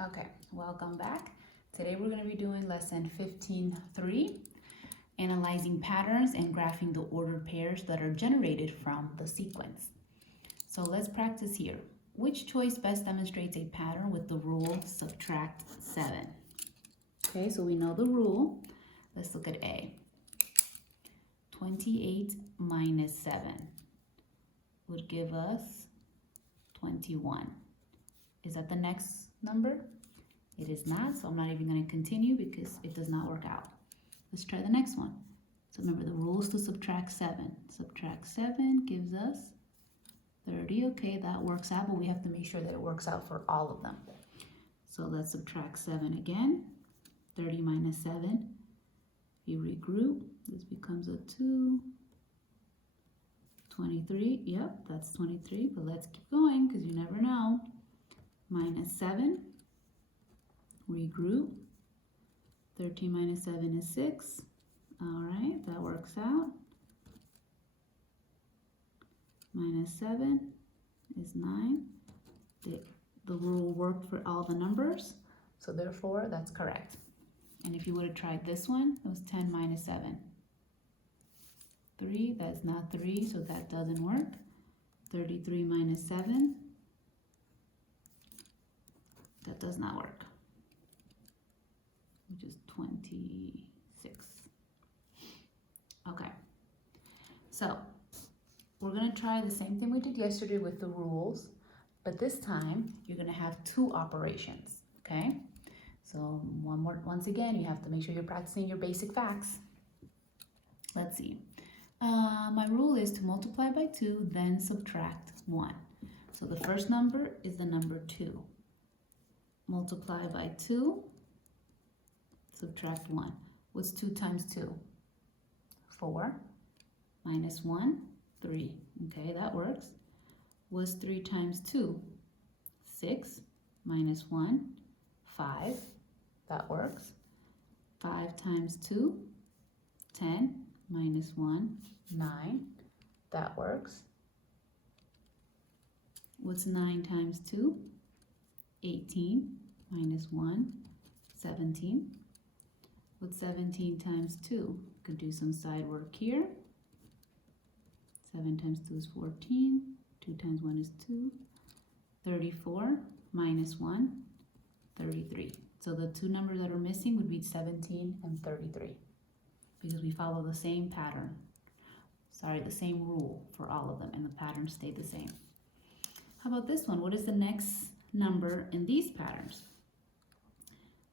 Okay, welcome back. Today we're going to be doing lesson 15.3, analyzing patterns and graphing the ordered pairs that are generated from the sequence. So let's practice here. Which choice best demonstrates a pattern with the rule subtract 7? Okay, so we know the rule. Let's look at A. 28 minus 7 would give us 21. Is that the next number? It is not, so I'm not even going to continue because it does not work out. Let's try the next one. So remember, the rule is to subtract 7. Subtract 7 gives us 30. Okay, that works out, but we have to make sure that it works out for all of them. So let's subtract 7 again. 30 minus 7. If you regroup, this becomes a 2. 23, yep, that's 23, but let's keep going because you never know. Minus 7, regroup. 13 minus 7 is 6. All right, that works out. Minus 7 is 9. The rule worked for all the numbers, so therefore that's correct. And if you would have tried this one, it was 10 minus 7. 3, that's not 3, so that doesn't work. 33 minus 7, that does not work, which is 26. Okay, so we're going to try the same thing we did yesterday with the rules, but this time you're going to have 2 operations, okay? So once again, you have to make sure you're practicing your basic facts. Let's see. My rule is to multiply by 2, then subtract 1. So the first number is the number 2. Multiply by 2, subtract 1. What's 2 times 2? 4. Minus 1, 3. Okay, that works. What's 3 times 2? 6. Minus 1, 5. That works. 5 times 2, 10. Minus 1, 9. That works. What's 9 times 2? 18. Minus 1, 17. What's 17 times 2? Could do some side work here. 7 times 2 is 14. 2 times 1 is 2. 34 minus 1, 33. So the 2 numbers that are missing would be 17 and 33. Because we follow the same pattern. Sorry, the same rule for all of them, and the patterns stay the same. How about this one? What is the next number in these patterns?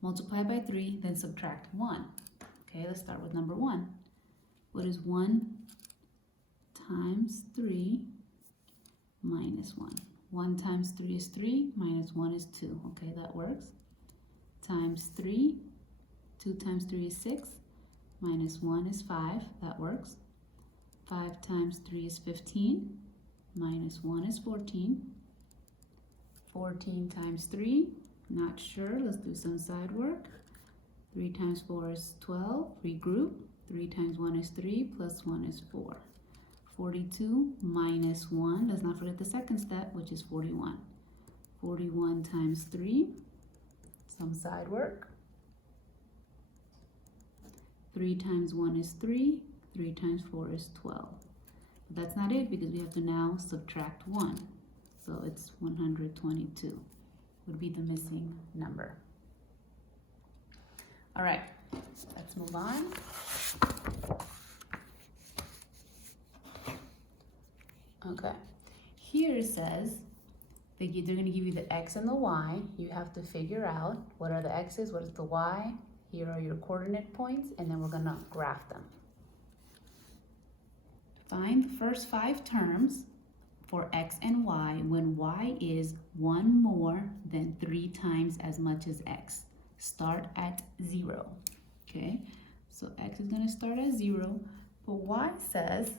Multiply by 3, then subtract 1. Okay, let's start with number 1. What is 1 times 3 minus 1? 1 times 3 is 3, minus 1 is 2. Okay, that works. Times 3, 2 times 3 is 6. Minus 1 is 5, that works. 5 times 3 is 15, minus 1 is 14. 14 times 3, not sure, let's do some side work. 3 times 4 is 12, regroup. 3 times 1 is 3, plus 1 is 4. 42 minus 1, let's not forget the second step, which is 41. 41 times 3, some side work. 3 times 1 is 3, 3 times 4 is 12. But that's not it because we have to now subtract 1. So it's 122 would be the missing number. All right, let's move on. Okay, here it says they're going to give you the x and the y. You have to figure out what are the x's, what is the y. Here are your coordinate points, and then we're going to graph them. Find the first 5 terms for x and y when y is 1 more than 3 times as much as x. Start at 0. Okay, so x is going to start at 0, but y says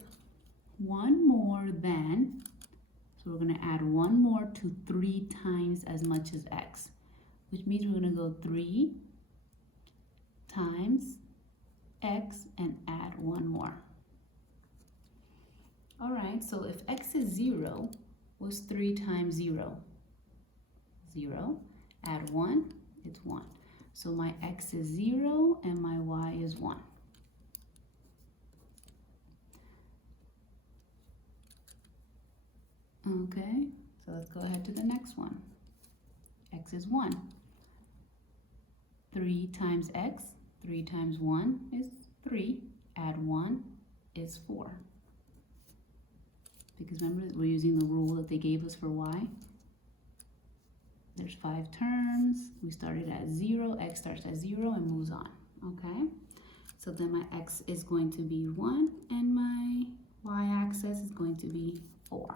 1 more than, so we're going to add 1 more to 3 times as much as x, which means we're going to go 3 times x and add 1 more. All right, so if x is 0, what's 3 times 0? 0. Add 1, it's 1. So my x is 0 and my y is 1. Okay, so let's go ahead to the next one. X is 1. 3 times x, 3 times 1 is 3. Add 1 is 4. Because remember, we're using the rule that they gave us for y. There's 5 terms. We started at 0. X starts at 0 and moves on. Okay? So then my x is going to be 1 and my y-axis is going to be 4.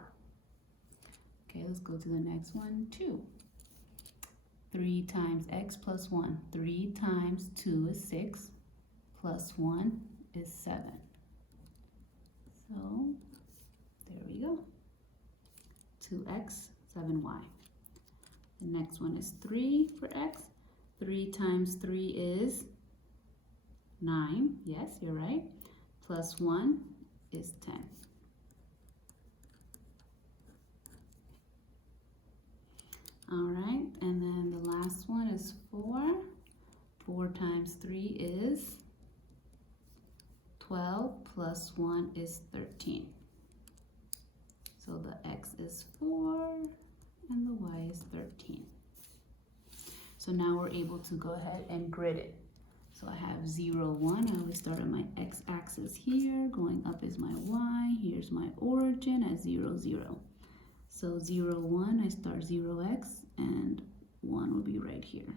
Okay, let's go to the next one, 2. 3 times x plus 1. 3 times 2 is 6, plus 1 is 7. So, there we go. 2x, 7y. The next one is 3 for x. 3 times 3 is 9. Yes, you're right. Plus 1 is 10. All right, and then the last one is 4. 4 times 3 is 12, plus 1 is 13. So the x is 4 and the y is 13. So now we're able to go ahead and grid it. So I have 0, 1. I always start on my x-axis here. Going up is my y. Here's my origin at 0, 0. So 0, 1, I start 0x, and 1 will be right here.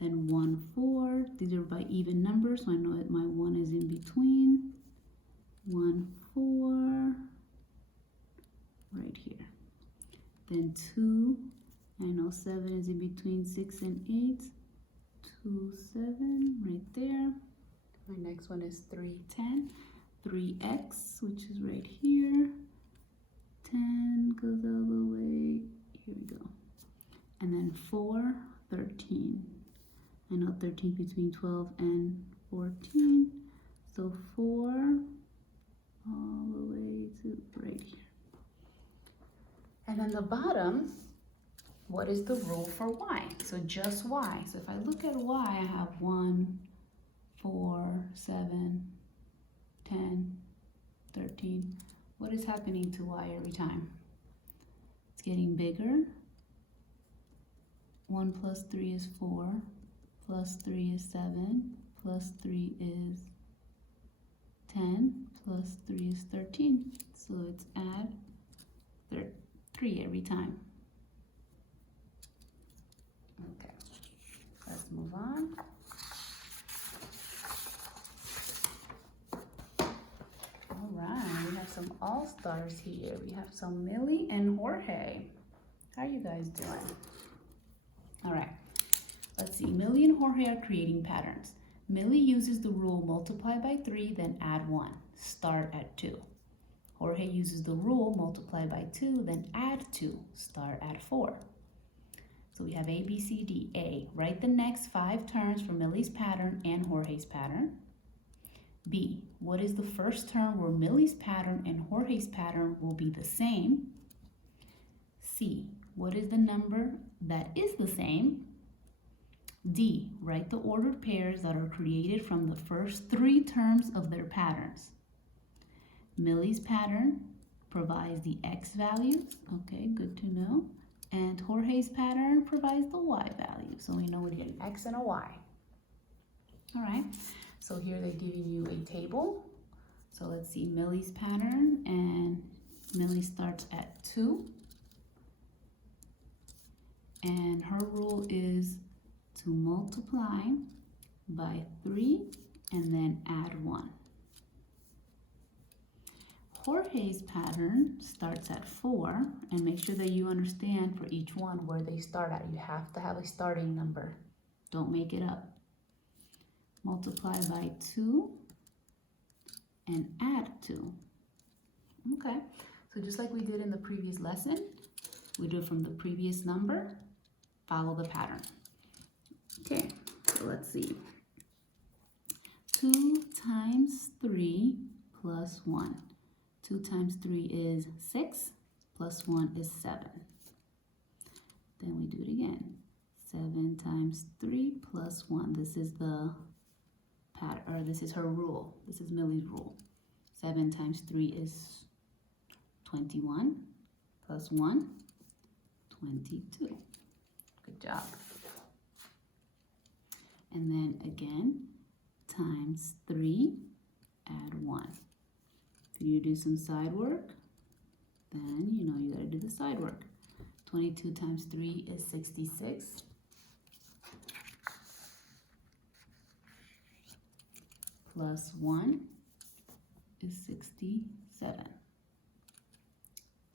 Then 1, 4, these are by even numbers, so I know that my 1 is in between. 1, 4, right here. Then 2, I know 7 is in between 6 and 8. 2, 7, right there. My next one is 3, 10. 3x, which is right here. 10 goes all the way, here we go. And then 4, 13. I know 13 between 12 and 14. So 4 all the way to right here. And then the bottom, what is the rule for y? So just y. So if I look at y, I have 1, 4, 7, 10, 13. What is happening to y every time? It's getting bigger. 1 plus 3 is 4, plus 3 is 7, plus 3 is 10, plus 3 is 13. So it's add 3 every time. Okay, let's move on. All right, we have some all-stars here. We have some Millie and Jorge. How are you guys doing? All right, let's see. Millie and Jorge are creating patterns. Millie uses the rule multiply by 3, then add 1. Start at 2. Jorge uses the rule multiply by 2, then add 2. Start at 4. So we have A, B, C, D. A, write the next 5 terms for Millie's pattern and Jorge's pattern. B, what is the first term where Millie's pattern and Jorge's pattern will be the same? C, what is the number that is the same? D, write the ordered pairs that are created from the first 3 terms of their patterns. Millie's pattern provides the x values. Okay, good to know. And Jorge's pattern provides the y value. So we know we get an x and a y. All right, so here they're giving you a table. So let's see Millie's pattern, and Millie starts at 2. And her rule is to multiply by 3 and then add 1. Jorge's pattern starts at 4, and make sure that you understand for each one where they start at. You have to have a starting number. Don't make it up. Multiply by 2 and add 2. Okay, so just like we did in the previous lesson, we do it from the previous number, follow the pattern. Okay, so let's see. 2 times 3 plus 1. 2 times 3 is 6, plus 1 is 7. Then we do it again. 7 times 3 plus 1. This is the pattern, or this is her rule. This is Millie's rule. 7 times 3 is 21 plus 1, 22. Good job. And then again, times 3, add 1. If you do some side work, then you know you gotta do the side work. 22 times 3 is 66. Plus 1 is 67.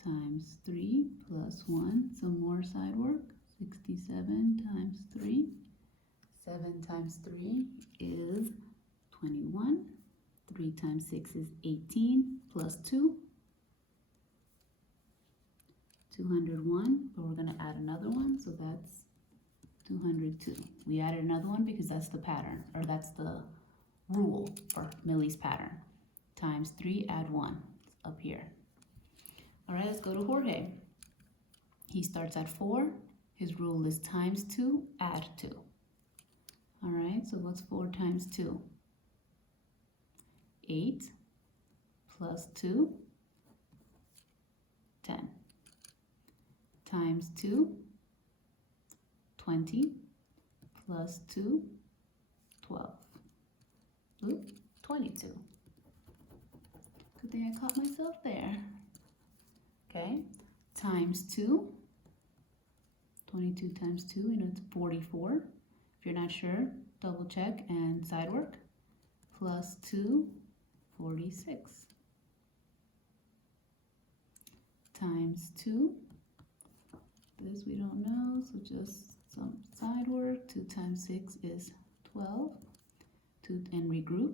Times 3 plus 1, some more side work. 67 times 3. 7 times 3 is 21. 3 times 6 is 18, plus 2. 201, but we're going to add another one, so that's 202. We added another one because that's the pattern, or that's the rule for Millie's pattern. Times 3, add 1. It's up here. All right, let's go to Jorge. He starts at 4. His rule is times 2, add 2. All right, so what's 4 times 2? 8 plus 2, 10. Times 2, 20, plus 2, 12. Oop, 22. Good thing I caught myself there. Okay, times 2. 22 times 2, you know, it's 44. If you're not sure, double check and side work. Plus 2, 46. Times 2. This we don't know, so just some side work. 2 times 6 is 12. 2 and regroup.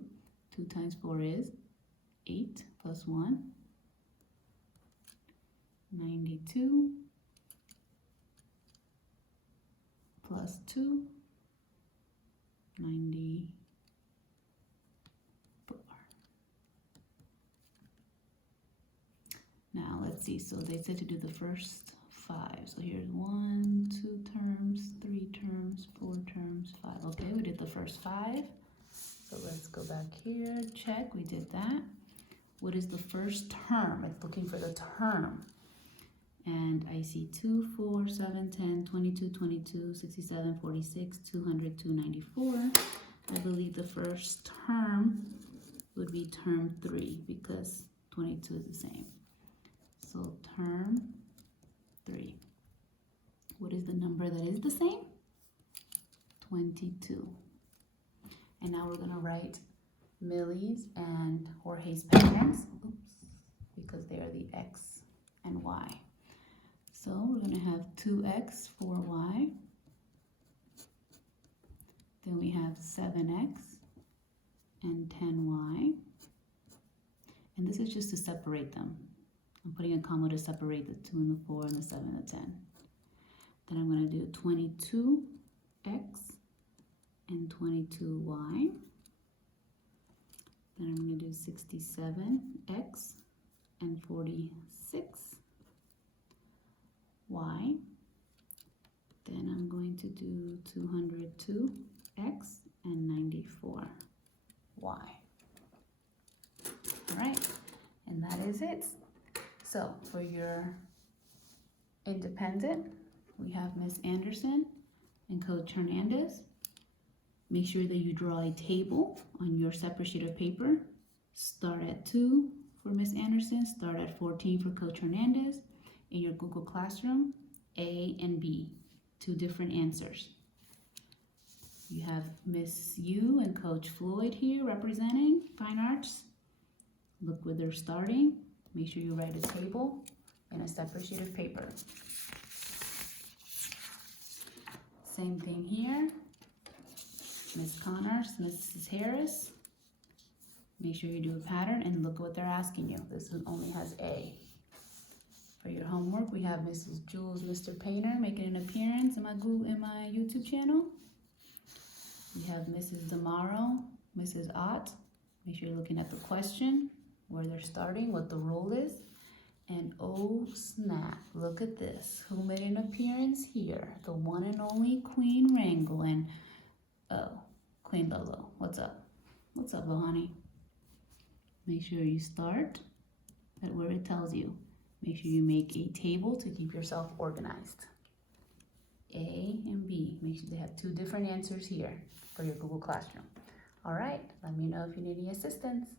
2 times 4 is 8 plus 1. 92 plus 2. 94. Now let's see, so they said to do the first 5. So here's 1, 2 terms, 3 terms, 4 terms, 5. Okay, we did the first 5. So let's go back here, check, we did that. What is the first term? It's looking for the term. And I see 2, 4, 7, 10, 22, 22, 67, 46, 200, 294. I believe the first term would be term 3 because 22 is the same. So term 3. What is the number that is the same? 22. And now we're gonna write Millie's and Jorge's patterns, because they are the X and Y. So we're gonna have 2X, 4Y. Then we have 7X and 10Y. And this is just to separate them. I'm putting a comma to separate the 2 and the 4 and the 7 and the 10. Then I'm going to do 22X and 22Y. Then I'm going to do 67X and 46Y. Then I'm going to do 202X and 94Y. All right, and that is it. So for your independent, we have Miss Anderson and Coach Hernandez. Make sure that you draw a table on your separate sheet of paper. Start at 2 for Miss Anderson, start at 14 for Coach Hernandez. In your Google Classroom, A and B, 2 different answers. You have Miss Yu and Coach Floyd here representing Fine Arts. Look where they're starting. Make sure you write a table in a separate sheet of paper. Same thing here. Miss Connors, Mrs. Harris. Make sure you do a pattern and look what they're asking you. This one only has A. For your homework, we have Mrs. Jules, Mr. Painter making an appearance in my YouTube channel. We have Mrs. Damaro, Mrs. Ott. Make sure you're looking at the question, where they're starting, what the rule is. And oh snap, look at this. Who made an appearance here? The one and only Queen Wrangle. And oh, Queen Lolo. What's up? What's up, Lohani? Make sure you start at where it tells you. Make sure you make a table to keep yourself organized. A and B. Make sure they have two different answers here for your Google Classroom. All right, let me know if you need any assistance.